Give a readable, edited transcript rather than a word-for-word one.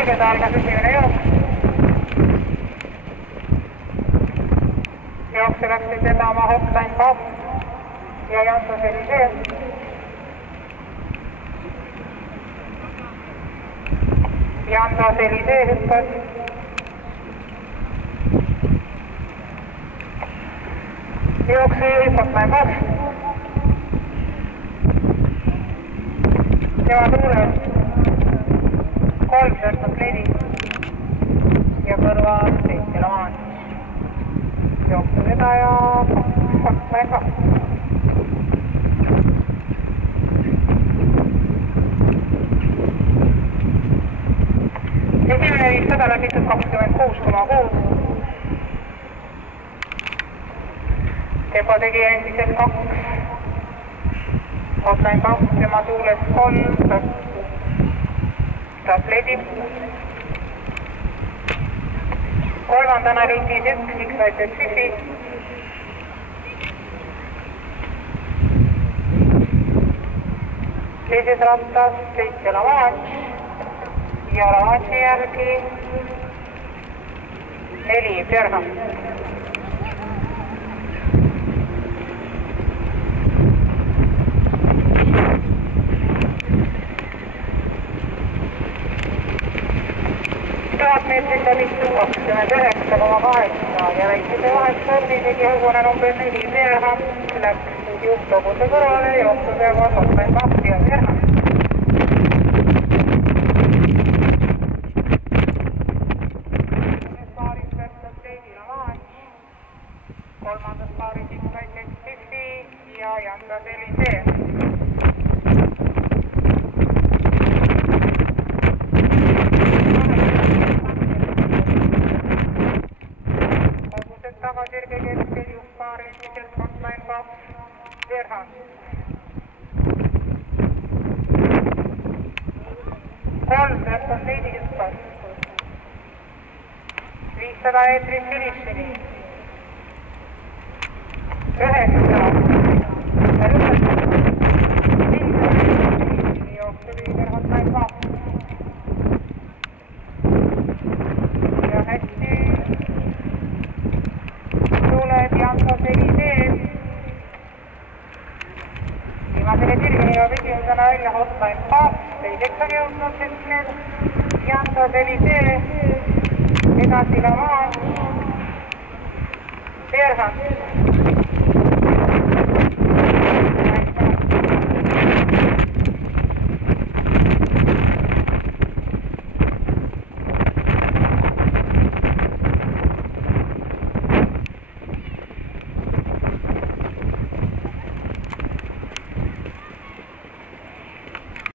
Valged algas esimene jooks. Jookse läksid vedama Hotline Pop ja Jantos Elisee. Jantos Elisee hüppas. Jookse Hotline Pop. Tema tuules 3 sõrtnud ledi ja kõrval 7 lamaan. Jookse vedaja Hotline Pop. Esimene 500 läbitud 26,6. Tempo tegi endiselt 2. Hotline Pop, tema tuules 3. Tas ledib. Kolmandana liitis 1 X-Rated Fifi. Teises rattas 7 Lavanš ja Lavanši järgi 4 Björham. Meetrit läbitud 29,8 ja väikese vahetustorni tegi hõgune number 4 Björham. Läks juhtobuse kõrvale jooksusega Hotline Pop ja Björham. Paaris värtas Lady Lavanš. Kolmandas paaris X-Rated Fifi ja Jantos Elisee. Sirge keskel juhtpaar endiselt Hotline Pop Björham. 3 värtas Lady hüppas. 500 meetrit finišini. 9. Jooksu liider Hotline Pop. Ja hästi tuleb Jantos Elisee. Viimasele sirgeni jõuab esimesena välja Hotline Pop. Teiseks on jõudnud nüüd Jantos Elisee. Edasi Lavanš. Björham.